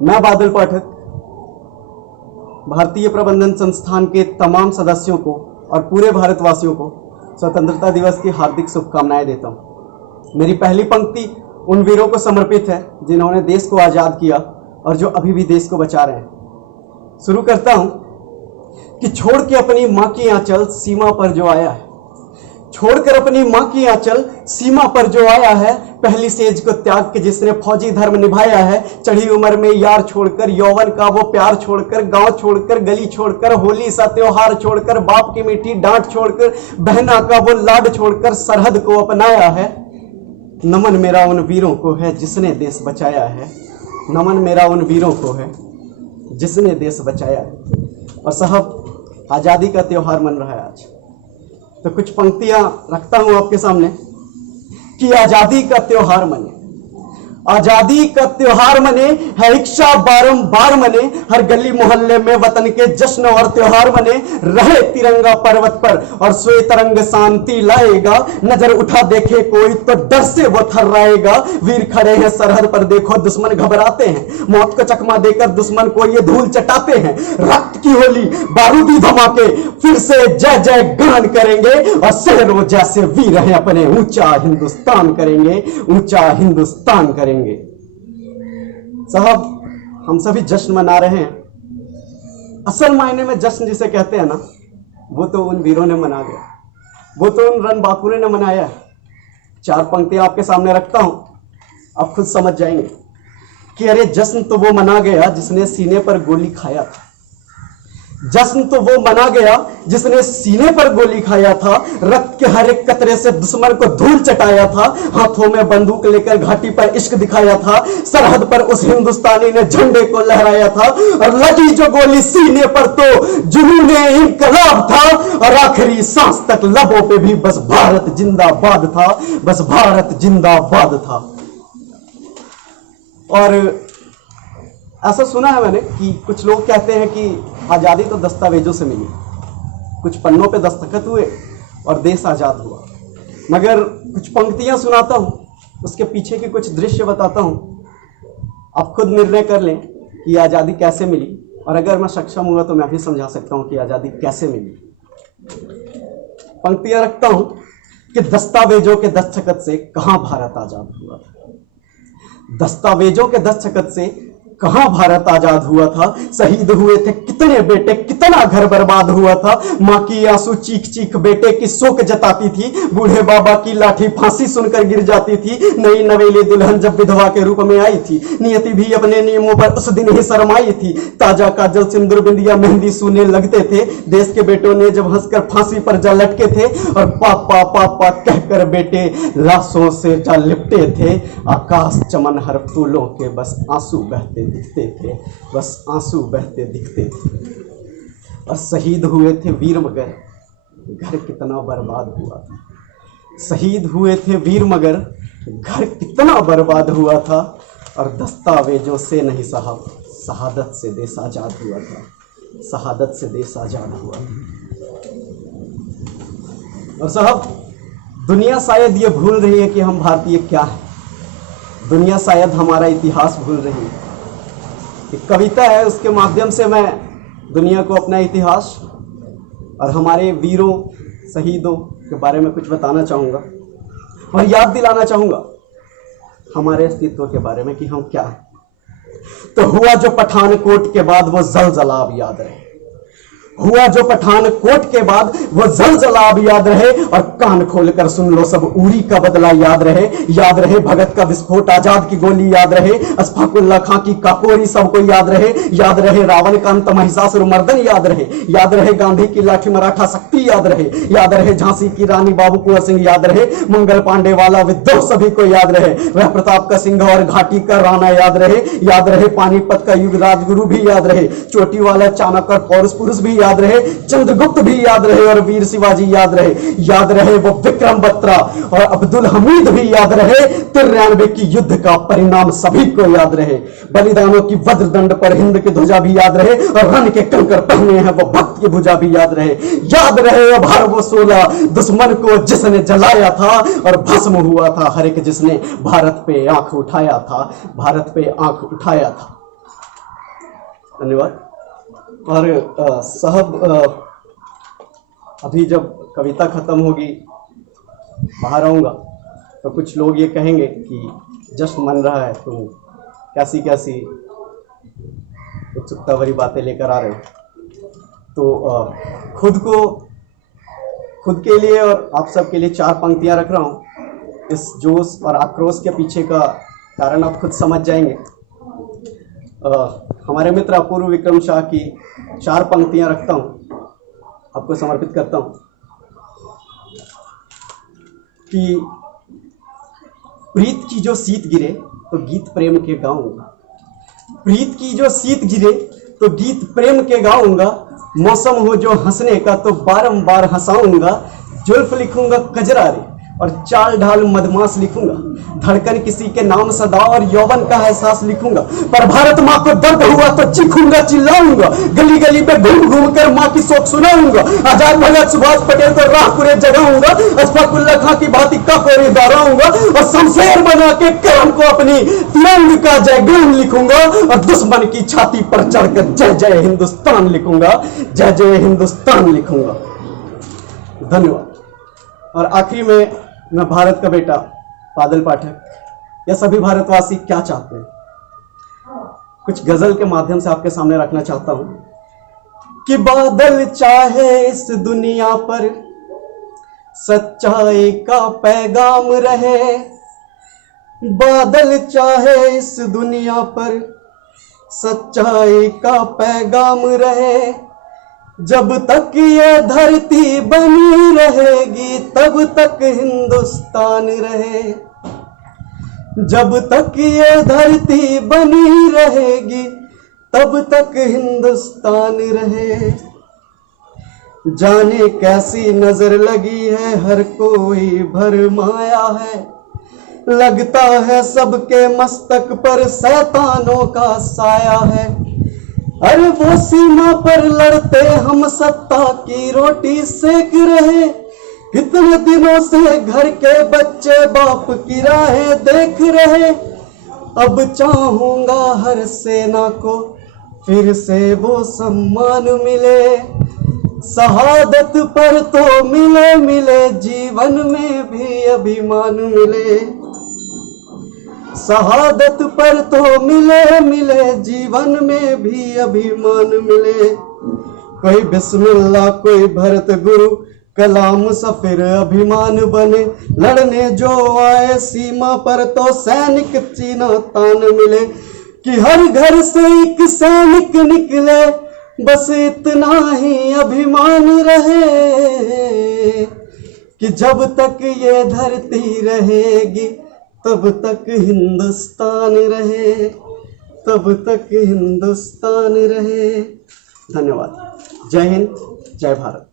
मैं बादल पाठक भारतीय प्रबंधन संस्थान के तमाम सदस्यों को और पूरे भारतवासियों को स्वतंत्रता दिवस की हार्दिक शुभकामनाएं देता हूं। मेरी पहली पंक्ति उन वीरों को समर्पित है जिन्होंने देश को आज़ाद किया और जो अभी भी देश को बचा रहे हैं। शुरू करता हूं कि छोड़ के अपनी माँ की आंचल सीमा पर जो आया है, छोड़कर अपनी माँ की आंचल सीमा पर जो आया है, पहली सेज को त्याग के जिसने फौजी धर्म निभाया है, चढ़ी उम्र में यार छोड़कर, यौवन का वो प्यार छोड़कर, गांव छोड़कर, गली छोड़कर, होली सा त्योहार छोड़कर, बाप की मीठी डांट छोड़कर, बहना का वो लाड छोड़कर सरहद को अपनाया है। नमन मेरा उन वीरों को है जिसने देश बचाया है, नमन मेरा उन वीरों को है जिसने देश बचाया है। और साहब, आज़ादी का त्योहार मन रहा है आज, तो कुछ पंक्तियां रखता हूं आपके सामने कि आजादी का त्योहार मने, आजादी का त्योहार मने, है इच्छा बारंबार मने, हर गली मोहल्ले में वतन के जश्न और त्योहार मने, रहे तिरंगा पर्वत पर और सोए तरंग शांति लाएगा, नजर उठा देखे कोई तो डर से वो थर्राएगा, वीर खड़े हैं सरहद पर देखो दुश्मन घबराते हैं, मौत को चकमा देकर दुश्मन को ये धूल चटाते हैं, रक्त की होली बारूदी धमाके फिर से जय जय गान करेंगे और शहरों जैसे वीर हैं अपने ऊंचा हिंदुस्तान करेंगे, ऊंचा हिंदुस्तान करेंगे। साहब, हम सभी जश्न मना रहे हैं। असल मायने में जश्न जिसे कहते हैं ना, वो तो उन वीरों ने मना गया, वो तो उन रणबांकुरों ने मनाया है। चार पंक्तियां आपके सामने रखता हूं, आप खुद समझ जाएंगे कि अरे जश्न तो वो मना गया जिसने सीने पर गोली खाया था, जश्न तो वो मना गया जिसने सीने पर गोली खाया था, रक्त के हर एक कतरे से दुश्मन को धूल चटाया था, हाथों में बंदूक लेकर घाटी पर इश्क दिखाया था, सरहद पर उस हिंदुस्तानी ने झंडे को लहराया था, और लगी जो गोली सीने पर तो जुनूने इंकलाब था, और आखिरी सांस तक लबों पे भी बस भारत जिंदाबाद था, बस भारत जिंदाबाद था। और ऐसा सुना है मैंने कि कुछ लोग कहते हैं कि आज़ादी तो दस्तावेजों से मिली, कुछ पन्नों पे दस्तखत हुए और देश आज़ाद हुआ। मगर कुछ पंक्तियां सुनाता हूं, उसके पीछे के कुछ दृश्य बताता हूं, आप खुद निर्णय कर लें कि आज़ादी कैसे मिली, और अगर मैं सक्षम हुआ तो मैं भी समझा सकता हूं कि आज़ादी कैसे मिली। पंक्तियां रखता हूं कि दस्तावेजों के दस्तखत से कहां भारत आज़ाद हुआ था, दस्तावेजों के दस्तखत से कहां भारत आजाद हुआ था, शहीद हुए थे कितने बेटे, कितना घर बर्बाद हुआ था, मां की आंसू चीख चीख बेटे की शोक जताती थी, बूढ़े बाबा की लाठी फांसी सुनकर गिर जाती थी, नई नवेली दुल्हन जब विधवा के रूप में आई थी, नियति भी अपने नियमों पर उस दिन ही शर्माई थी, ताजा काजल सिंदूर बिंदिया मेहंदी सूने लगते थे, देश के बेटों ने जब हंसकर फांसी पर जा लटके थे, और पापा पापा कहकर बेटे लाशों से जा लिपटे थे, आकाश चमन हर फूलों के बस आंसू बहते दिखते थे, बस आंसू बहते दिखते थे। और शहीद हुए थे वीर मगर घर कितना बर्बाद हुआ था, शहीद हुए थे वीर मगर घर कितना बर्बाद हुआ था, और दस्तावेजों से नहीं साहब, शहादत से देश आजाद हुआ था, शहादत से देश आजाद हुआ था। और साहब, दुनिया शायद ये भूल रही है कि हम भारतीय क्या हैं, दुनिया शायद हमारा इतिहास भूल रही है। एक कविता है, उसके माध्यम से मैं दुनिया को अपना इतिहास और हमारे वीरों शहीदों के बारे में कुछ बताना चाहूँगा, और याद दिलाना चाहूँगा हमारे अस्तित्व के बारे में कि हम क्या हैं। तो हुआ जो पठानकोट के बाद वो जलजलाब याद रहे, हुआ जो पठानकोट के बाद वो जलजलाब याद रहे, और कान खोलकर सुन लो सब उरी का बदला याद रहे, याद रहे भगत का विस्फोट, आजाद की गोली याद रहे, अशफाकुल्ला खां की काकोरी सबको याद रहे, याद रहे रावण का अंत महिषासुर मर्दन याद रहे, याद रहे गांधी की लाठी मराठा शक्ति याद रहे, याद रहे झांसी की रानी बाबू कुंवर सिंह याद रहे, मंगल पांडे वाला विद्रोह सभी को याद रहे, वह प्रताप का सिंह और घाटी का राणा याद रहे, याद रहे पानीपत का युग राजगुरु भी याद रहे, चोटी वाला चाणक्य और पौरुष पुरुष भी याद रहे, चंद्रगुप्त भी याद रहे, और वीर शिवाजी याद रहे, याद रहे वो विक्रम बत्रा और अब्दुल हमीद भी याद रहे, 93 की युद्ध का परिणाम सभी को याद रहे, बलिदानों की वज्रदंड पर हिंद की ध्वजा भी याद रहे, और रण के कंकर पहने हैं वो भक्त की भुजा भी याद रहे, याद रहे अब हर वो 16 दुश्मन को जिसने जलाया था, और भस्म हुआ था हर एक जिसने भारत पे आंख उठाया था, भारत पे आंख उठाया था। धन्यवाद। और साहब, अभी जब कविता खत्म होगी, बाहर आऊँगा तो कुछ लोग ये कहेंगे कि जश्न मन रहा है, तुम कैसी कैसी उत्सुकता भरी बातें लेकर आ रहे हो। तो खुद के लिए और आप सबके लिए 4 पंक्तियां रख रहा हूँ। इस जोश और आक्रोश के पीछे का कारण आप खुद समझ जाएंगे। हमारे मित्र अपूर्व विक्रम शाह की 4 पंक्तियां रखता हूँ, आपको समर्पित करता हूँ कि प्रीत की जो शीत गिरे तो गीत प्रेम के गाऊंगा। प्रीत की जो शीत गिरे तो गीत प्रेम के गाऊंगा। मौसम हो जो हंसने का तो बारंबार हंसाऊंगा। जुल्फ लिखूंगा कजरारे और चाल ढाल मदमाश लिखूंगा। धड़कन किसी के नाम सदा और यौवन का एहसास लिखूंगा। पर भारत माँ को दर्द हुआ तो चीखूंगा चिल्लाऊंगा। गली गली पे घूम घूम कर माँ की शोक सुनाऊंगा। आजाद भगत सुभाष पटेल को राह पूरे जगाऊंगा। अशफाक उल्लाह खां की भांति ककोरी दोहराऊंगा और शमशेर बना के करम को अपनी तिरंग का जयगान लिखूंगा। और दुश्मन की छाती पर चढ़कर जय जय हिंदुस्तान लिखूंगा। जय जय हिंदुस्तान लिखूंगा। धन्यवाद। और आखिरी में मैं भारत का बेटा बादल पाठक या सभी भारतवासी क्या चाहते हैं, कुछ गजल के माध्यम से आपके सामने रखना चाहता हूं कि बादल चाहे इस दुनिया पर सच्चाई का पैगाम रहे। बादल चाहे इस दुनिया पर सच्चाई का पैगाम रहे। जब तक ये धरती बनी रहेगी तब तक हिंदुस्तान रहे। जब तक ये धरती बनी रहेगी तब तक हिंदुस्तान रहे। जाने कैसी नजर लगी है, हर कोई भरमाया है। लगता है सबके मस्तक पर शैतानों का साया है। अरे वो सीमा पर लड़ते हम सत्ता की रोटी सेक रहे। कितने दिनों से घर के बच्चे बाप की राहें देख रहे। अब चाहूंगा हर सेना को फिर से वो सम्मान मिले। शहादत पर तो मिले मिले जीवन में भी अभिमान मिले। शहादत पर तो मिले मिले जीवन में भी अभिमान मिले। कोई बिस्मिल्लाह कोई भरत गुरु कलाम सफिर अभिमान बने। लड़ने जो आए सीमा पर तो सैनिक चीना तान मिले। कि हर घर से एक सैनिक निकले बस इतना ही अभिमान रहे। कि जब तक ये धरती रहेगी तब तक हिंदुस्तान रहे। तब तक हिंदुस्तान रहे। धन्यवाद। जय हिंद, जय भारत।